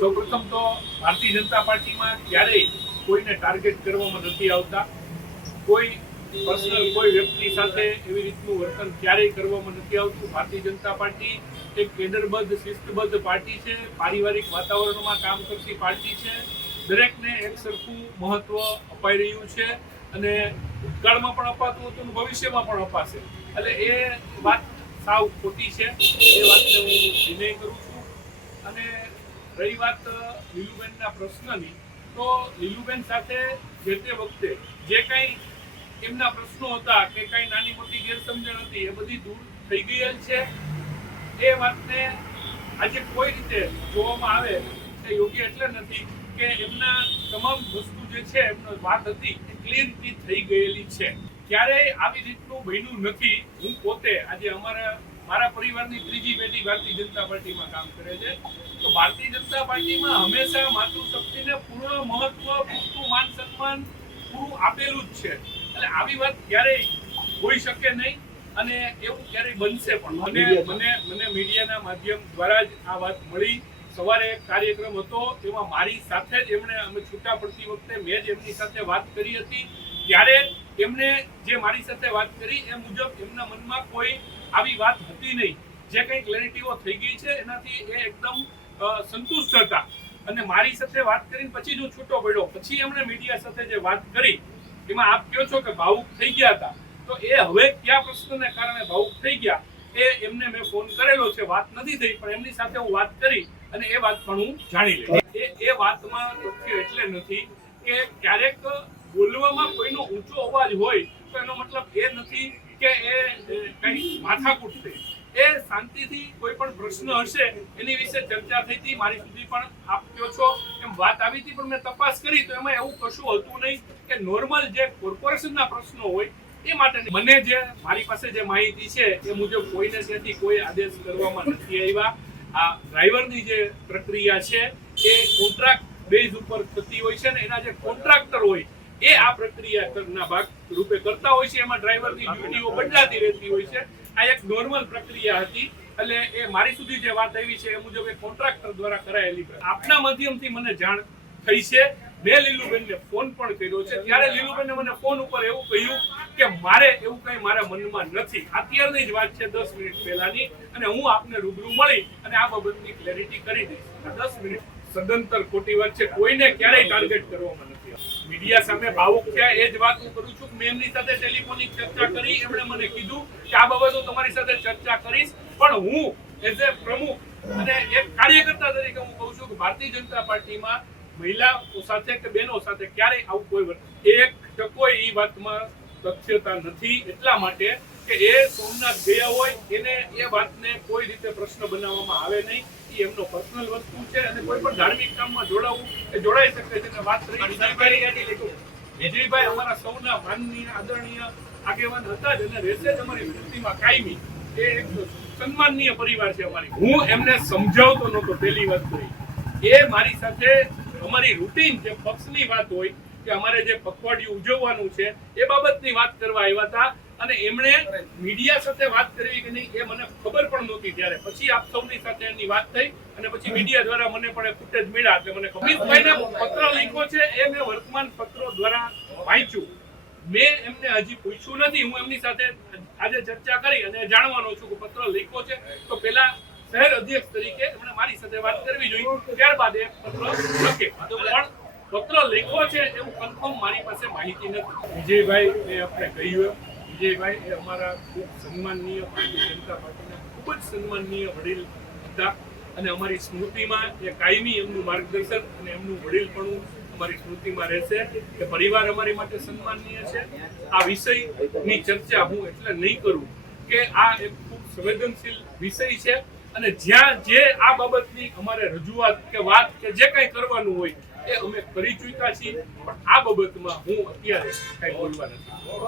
સૌપ્રથમ તો ભારતીય જનતા પાર્ટીમાં ક્યારેય કોઈને ટાર્ગેટ કરવામાં નથી આવતા. કોઈ પર્સનલ કોઈ વ્યક્તિ સાથે એવી રીતનું વર્તન ક્યારેય કરવામાં નથી આવતું. ભારતીય જનતા પાર્ટી એક કેડરબદ્ધ શિસ્તબદ્ધ પાર્ટી છે. પારિવારિક વાતાવરણમાં કામ કરતી પાર્ટી છે. દરેકને એક સરખું મહત્વ અપાઈ રહ્યું છે અને ભૂતકાળમાં પણ અપાતું હતું ભવિષ્યમાં પણ અપાશે. એટલે એ વાત સાવ ખોટી છે. એ વાતને હું વિનય કરું છું. અને રહી વાત લીલુબેનના પ્રશ્નની, તો લીલુબેન સાથે જે તે વખતે જે કંઈ એમના પ્રશ્નો હતા કે કંઈ નાની મોટી ગેરસમજણ હતી, એ બધી દૂર થઈ ગયેલ છે. એ વાતને આજે કોઈ રીતે જોવામાં આવે તે યોગ્ય એટલે નથી કે એમના તમામ વસ્તુ જે છે, એમનો વાત હતી એ ક્લિયરલી થઈ ગયેલી છે. ક્યારેય આવી રીતનું બન્યું નથી. હું પોતે આજે અમારા મારા પરિવારની ત્રીજી બેટી ભારતીય જનતા પાર્ટીમાં કામ કરે છે. તો ભારતીય જનતા પાર્ટીમાં હંમેશા માતૃશક્તિને પૂર્ણ મહત્વ પૂરતું માન સન્માન પૂરું આપેલું જ છે. એટલે આવી વાત ક્યારેય હોઈ શકે નહીં અને એવું ક્યારેય બનશે પણ. મને મને મને મીડિયાના માધ્યમ દ્વારા જ આ વાત મળી. સવારે એક કાર્યક્રમ હતો તેમાં મારી સાથે જ એમણે અમે છૂટા પડતી વખતે મેં જ એમની સાથે વાત કરી હતી. ત્યારે એમણે જે મારી સાથે વાત કરી એ મુજબ એમના મનમાં કોઈ આવી વાત હતી નહીં. જે કંઈ ક્લેરિટીઓ થઈ ગઈ છે, એનાથી એ એકદમ સંતુષ્ટ હતા. અને મારી સાથે વાત કરીને પછી જ હું છૂટો પડ્યો. પછી એમણે મીડિયા સાથે જે વાત કરી, એમાં આપ કહો છો કે ભાવુક થઈ ગયા હતા. તો એ હવે કયા પ્રશ્નને કારણે ભાવુક થઈ ગયા, એ એમને મેં ફોન કરેલો છે. વાત નથી થઈ, પણ એમની સાથે હું વાત કરી અને એ વાત પણ હું જાણી લઈ. એ એ વાતમાં તથ્ય એટલે નથી કે ક્યારેક બોલવામાં કોઈનો ઊંચો અવાજ હોય એનો મતલબ એ નથી કે એ કઈ માથાકૂટ છે એ શાંતિથી કોઈ પણ પ્રશ્ન હશે, એની વિશે ચર્ચા થઈ હતી, મારી સુધી પણ આપ કહો છો એમ વાત આવી હતી, પણ મેં તપાસ કરી તો એમાં એવું કશું હતું નહીં કે નોર્મલ જે કોર્પોરેશનના પ્રશ્નો હોય એ માટે મને જે મારી પાસે જે માહિતી છે એ મુજબ કોઈને ત્યાંથી કોઈ આદેશ કરવામાં નથી આવ્યા. આ ડ્રાઈવરની જે પ્રક્રિયા છે એ કોન્ટ્રાક્ટ બેઝ ઉપર થતી હોય છે ને એના જે કોન્ટ્રાક્ટર હોય એ આ પ્રક્રિયા ભાગ રૂપે કરતા હોય છે. એમાં ડ્રાઈવરની ડ્યુટીઓ બદલાતી રહેતી હોય છે. આ એક નોર્મલ પ્રક્રિયા હતી. એટલે એ મારી સુધી જે વાત આવી છે એ મુજબ એ કોન્ટ્રાક્ટર દ્વારા કરાયેલી આપના માધ્યમથી મને જાણ થઈ છે. મેં લીલુબેનને ફોન પણ કર્યો છે. ત્યારે લીલુબેને મને ફોન ઉપર એવું કહ્યું કે મારે એવું કઈ મારા મનમાં નથી. અત્યારની જ વાત છે દસ મિનિટ પહેલાની. અને હું આપને રૂબરૂ મળી અને આ બાબતની ક્લેરિટી કરી દઈશ. દસ મિનિટ સદંતર ખોટી વાત છે. કોઈને ક્યારેય ટાર્ગેટ કરવામાં નથી. મીડિયા સામે ભાવુક થયા, એ જ વાત હું કરું છું. મેં એમની સાથે ટેલિફોનિક ચર્ચા કરી, એમણે મને કીધું કે આ બાબત તમારી સાથે ચર્ચા કરીશ. પણ હું એઝ એ પ્રમુખ અને એક કાર્યકર્તા તરીકે હું કહું છું કે ભારતીય જનતા પાર્ટીમાં મહિલાઓ સાથે કે બહેનો સાથે ક્યારેય આવું કોઈ એક ટકો એ વાતમાં તથ્યતા નથી એટલા માટે કે એ સોમનાથ ગયા હોય, એને એ વાતને કોઈ રીતે પ્રશ્ન બનાવવામાં આવે નહીં એ એમનો પર્સનલ વસ્તુ છે અને કોઈ પણ ધાર્મિક કામમાં જોડાવું એ જોડાઈ શકે છે અને વાત કરી. વિજયભાઈ અમારા સૌના માનનીય આદરણીય આગેવાન હતા જ અને રહેશે જ અમારી વૃત્તિમાં કાયમી. એ એક સન્માનનીય પરિવાર છે અમારી. હું એમને સમજાવતો નહોતો પહેલી વાત કરી એ. મારી સાથે અમારી રૂટીન જે પક્ષની વાત હોય કે અમારે જે પખવાડિયું ઉજવવાનું છે એ બાબતની વાત કરવા આવ્યા હતા. અને એમણે મીડિયા સાથે વાત કરવી કે નહીં એ મને ખબર પણ નહોતી ત્યારે. પછી આપ સૌની સાથે એની વાત થઈ અને પછી મીડિયા દ્વારા મને પણ ફૂટેજ મળ્યા એટલે મને કપિલભાઈને પત્ર લખ્યો છે, એ મેં વર્તમાન પત્રો દ્વારા વાંચ્યું. મેં એમને હજી પૂછ્યું નથી. હું એમની સાથે આજે ચર્ચા કરી અને જાણવાનો છું કે પત્ર લખ્યો છે. તો પેલા શહેર અધ્યક્ષ તરીકે એમણે મારી સાથે વાત કરવી જોઈએ ત્યારબાદ એ પત્ર લખે. પણ પત્ર લખ્યો છે એવું કન્ફર્મ મારી પાસે માહિતી નથી. વિજયભાઈ, એ આપણે કહ્યું વિજયભાઈ, એ અમારા ખૂબ સન્માનનીય ભારતીય જનતા પાર્ટીના ખૂબ જ સન્માનનીય વડીલ હતા. અને અમારી સ્મૃતિમાં એ કાયમી એમનું માર્ગદર્શન અને એમનું વડીલપણું અમારી સ્મૃતિમાં રહેશે કે પરિવાર અમારી માટે સન્માનનીય છે. આ વિષયની ચર્ચા હું એટલે નહીં કરું કે આ એક ખૂબ સંવેદનશીલ વિષય છે. અને જ્યાં જે આ બાબતની અમારે રજૂઆત કે વાત કે જે કંઈ કરવાનું હોય એ અમે કરી ચૂક્યા છીએ. પણ આ બાબતમાં હું અત્યારે કંઈ બોલવા નથી.